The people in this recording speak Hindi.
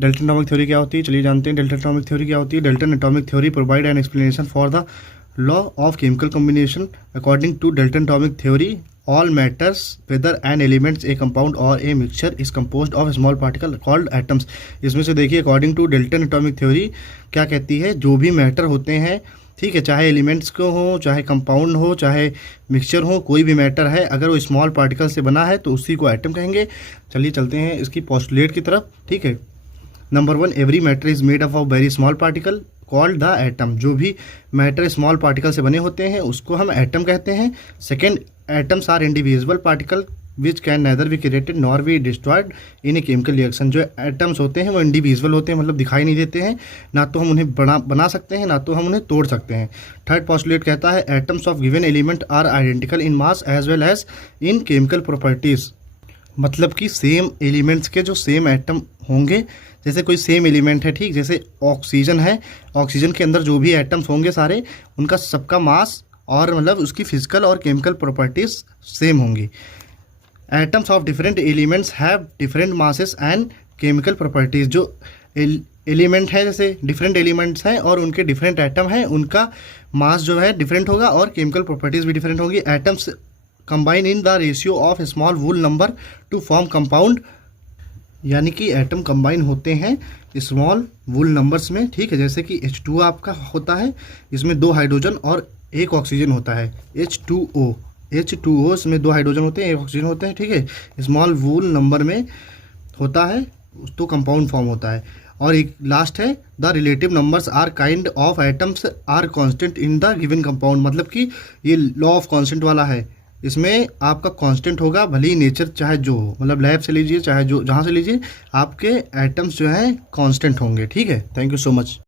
डेल्टन एटॉमिक थ्योरी क्या होती है, चलिए जानते हैं डेल्टन एटॉमिक थ्योरी क्या होती है। Dalton atomic theory provide an explanation for the law of chemical combination. According to Dalton atomic theory all matters whether an element a compound or a mixture is composed of small particle called atoms। इसमें से देखिए according to Dalton atomic theory क्या कहती है, जो भी मैटर होते हैं, ठीक है, चाहे एलिमेंट्स को हो, चाहे कंपाउंड हो, चाहे मिक्सचर हो, कोई भी मैटर है अगर वो स्मॉल पार्टिकल से बना है तो उसी को एटम कहेंगे। चलिए चलते हैं इसकी पोस्टुलेट की तरफ। ठीक है, number 1, every matter is made up of very small particle called the atom. जो भी मैटर स्मॉल पार्टिकल से बने होते हैं उसको हम एटम कहते हैं। Second, atoms are individual particle which can neither be created nor be destroyed in a chemical reaction. जो एटम्स होते हैं वो इंडिविजुअल होते हैं, मतलब दिखाई नहीं देते हैं, ना तो हम उन्हें बना सकते हैं, ना तो हम उन्हें तोड़ सकते हैं। थर्ड पोस्टुलेट कहता है atoms of given element are identical in mass as well as in chemical properties. मतलब कि सेम एलिमेंट्स के जो सेम एटम होंगे, जैसे कोई सेम एलिमेंट है, ठीक, जैसे ऑक्सीजन है, ऑक्सीजन के अंदर जो भी एटम्स होंगे सारे, उनका सबका मास और मतलब उसकी फिजिकल और केमिकल प्रॉपर्टीज सेम होंगी। Atoms of different elements have different masses and chemical properties. जो एलिमेंट है, जैसे डिफरेंट एलिमेंट्स हैं और उनके डिफरेंट एटम हैं, उनका मास जो है डिफरेंट होगा और केमिकल प्रॉपर्टीज भी डिफरेंट होगी। Atoms combine in the ratio of small wool number two form compound. यानी कि एटम कंबाइन होते हैं स्मॉल वूल नंबर्स में, ठीक है, जैसे कि H2 आपका होता है, इसमें 2 हाइड्रोजन और 1 ऑक्सीजन होता है, H2O, इसमें 2 हाइड्रोजन होते हैं, 1 ऑक्सीजन होते हैं, ठीक है, स्मॉल वूल नंबर में होता है तो कंपाउंड फॉर्म होता है। और एक लास्ट है, the relative numbers are kind of atoms are constant in the given compound. मतलब कि ये लॉ ऑफ कांस्टेंट वाला है, इसमें आपका कांस्टेंट होगा, भले ही नेचर चाहे जो हो, मतलब लैब से लीजिए चाहे जो जहाँ से लीजिए, आपके एटम्स जो हैं कांस्टेंट होंगे। ठीक है, थैंक यू सो मच।